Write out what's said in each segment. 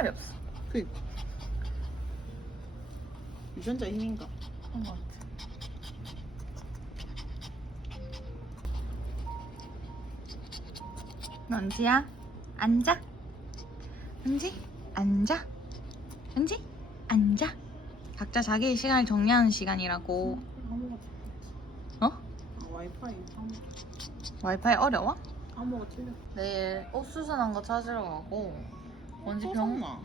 말이 없어. 그 유전자 힘인가? 그런 것 같아. 은지야, 앉아. 은지, 앉아. 은지, 앉아. 각자 자기 시간을 정리하는 시간이라고. 어? 와이파이 와이파이 어려워? 아무것도 틀려. 내일 옷 수선한 거 찾으러 가고 먼지 또병 샀나?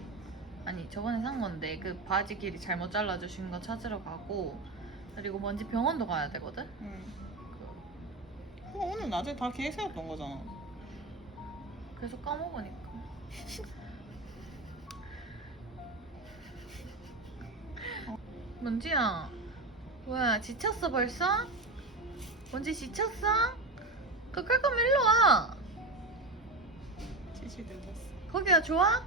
아니 저번에 산 건데 그 바지 길이 잘못 잘라주신 거 찾으러 가고 그리고 먼지 병원도 가야 되거든. 응. 어, 오늘 낮에 다 계획 세웠던 거잖아. 그래서 까먹으니까. 먼지야, 뭐야 지쳤어 벌써? 먼지 지쳤어? 그깔 거면 일로 와. 지시 들렸어. 거기가 좋아?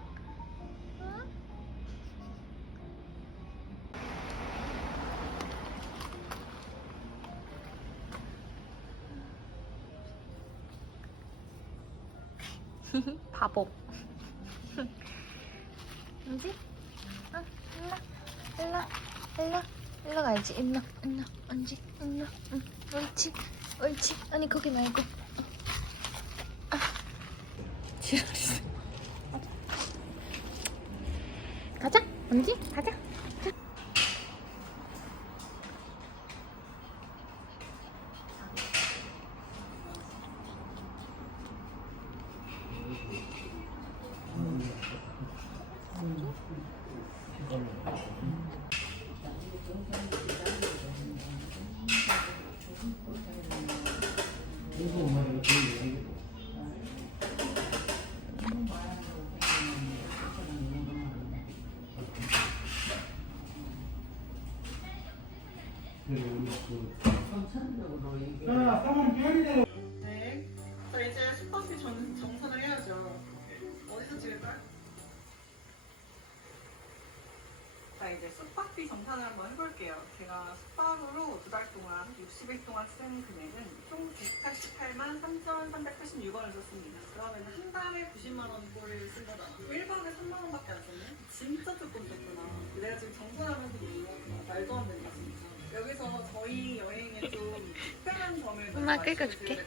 응? 바보. 뭐지? 어, 일로, 일로, 일로, 일로 가야지. 일로, 일로, 언지, 일로, 응, 옳지, 옳지. 아니 거기 말고. 아, 지랄이 언지, 가자. 네. 자 이제 이제 숙박비 정산을 한번 해볼게요. 제가 숙박으로 두 달 동안 60일 동안 쓴 금액은 총 188만 3,386원을 썼습니다. 그러면 한 달에 90만 원 꼴을 쓴 거잖아. 1박에 3만 원밖에 안 썼네? 진짜 조금 썼구나. 엄마 끓여줄게.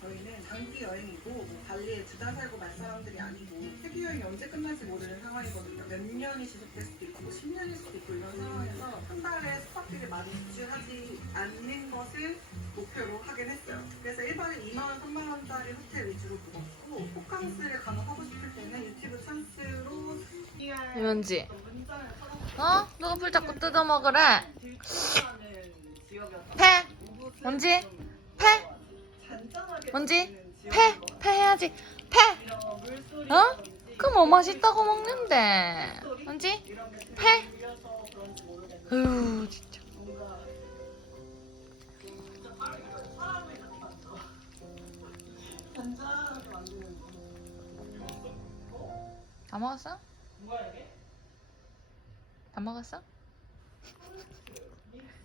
저희는 단기 여행이고 뭐 발리에 두 달 살고 말 사람들이 아니고 세계 여행이 언제 끝날지 모르는 상황이거든요. 몇 년이 지속될 수도 있고 뭐 10년일 수도 있고 이런 상황에서 한 달에 숙박비를 많이 지출하지 않는 것을 목표로 하긴 했어요. 그래서 1박에 2만 원, 3만 원짜리 호텔 위주로 묵었고 호캉스를 간혹하고 싶을 때는 유튜브 찬스로. 문자를 어? 누가 불 자꾸 뜯어 먹으래? 들추하는 지역이었던 패, 먼지, 패, 들리는 패, 패 해야지. 패. 어? 그럼 뭐 맛있다고 먹는데? 되게 패. 들려서 그런지 모르겠는데 으 진짜. 다 먹었어? 다 먹었어? 믹스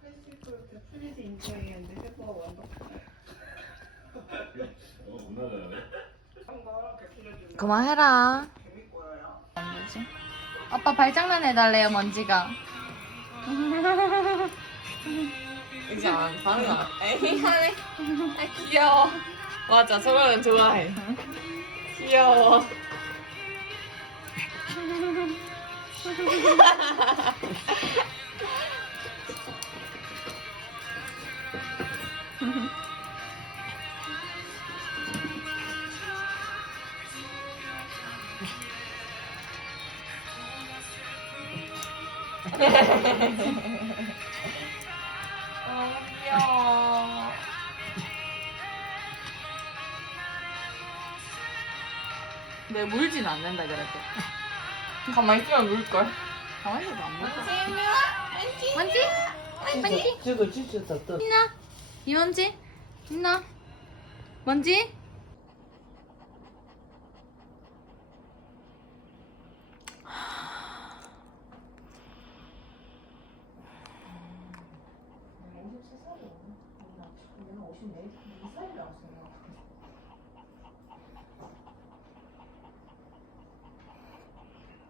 클래식으로 프리즈 인조이는데 해보가 완벽하네. 어, 문화자네. 한거 베풀어주면 그만해라. 뭐지? 아빠 발장난 해달래요 먼지가. 이제 안 달라. 에이 하네. 아, 귀여워. 맞아, 저거는 좋아해. 귀여워. 너무 귀여워. 내 물진 않는다 그랬어. 가만히 있으면 물걸. 가만히 있어도 안 먹어. 먼지? 먼지? 저거 진짜 답답. 있나? 이 먼지? 있나? 먼지?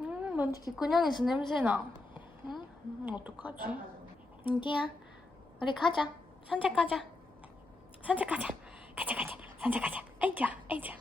음, 먼지 귓구녕에서 냄새나. 응? 음, 어떡하지? 은기야, 우리 가자. 산책 가자. 산책 가자. 가자, 가자. 산책 가자. 아이, 좋아, 아이, 좋아.